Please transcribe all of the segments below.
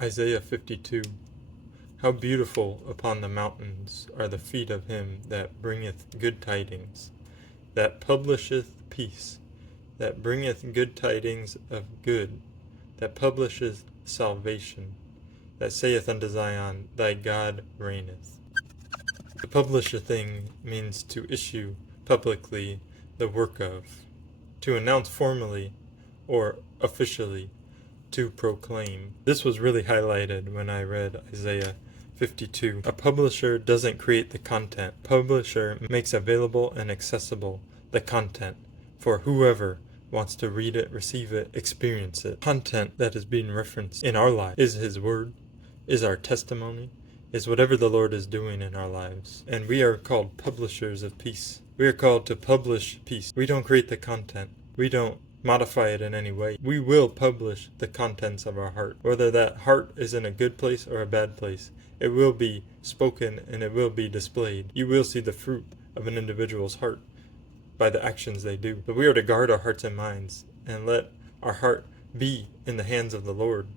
Isaiah 52. How beautiful upon the mountains are the feet of him that bringeth good tidings, that publisheth peace, that bringeth good tidings of good, that publisheth salvation, that saith unto Zion, Thy God reigneth. To publish a thing means to issue publicly the work of, to announce formally or officially, to proclaim. This was really highlighted when I read Isaiah 52. A publisher doesn't create the content. Publisher makes available and accessible the content for whoever wants to read it, receive it, experience it. Content that is being referenced in our life is His Word, is our testimony, is whatever the Lord is doing in our lives. And we are called publishers of peace. We are called to publish peace. We don't create the content. We don't modify it in any way. We will publish the contents of our heart. Whether that heart is in a good place or a bad place, it will be spoken and it will be displayed. You will see the fruit of an individual's heart by the actions they do. But we are to guard our hearts and minds and let our heart be in the hands of the Lord,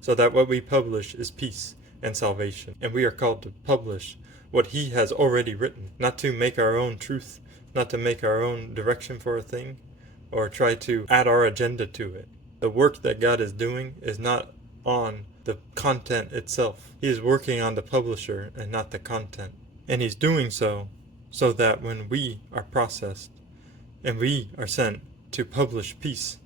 so that what we publish is peace and salvation. And we are called to publish what He has already written, not to make our own truth, not to make our own direction for a thing, or try to add our agenda to it. The work that God is doing is not on the content itself. He is working on the publisher and not the content. And He's doing so that when we are processed and we are sent to publish peace,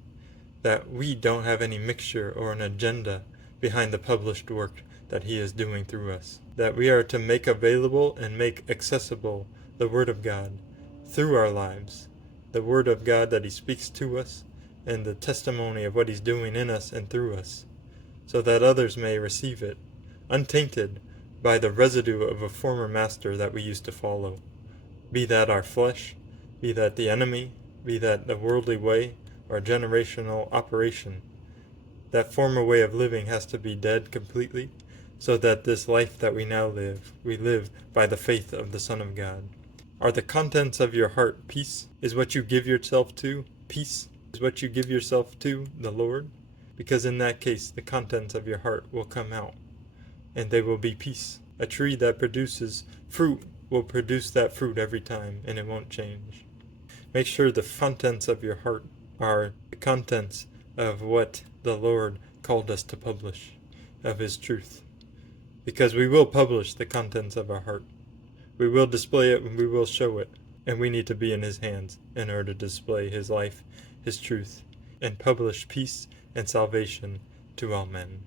that we don't have any mixture or an agenda behind the published work that He is doing through us. That we are to make available and make accessible the Word of God through our lives, the Word of God that He speaks to us, and the testimony of what He's doing in us and through us, so that others may receive it, untainted by the residue of a former master that we used to follow. Be that our flesh, be that the enemy, be that the worldly way, or generational operation. That former way of living has to be dead completely, so that this life that we now live, we live by the faith of the Son of God. Are the contents of your heart peace? Is what you give yourself to peace? Is what you give yourself to the Lord? Because in that case, the contents of your heart will come out, and they will be peace. A tree that produces fruit will produce that fruit every time, and it won't change. Make sure the contents of your heart are the contents of what the Lord called us to publish, of His truth. Because we will publish the contents of our heart. We will display it and we will show it. And we need to be in His hands in order to display His life, His truth, and publish peace and salvation to all men.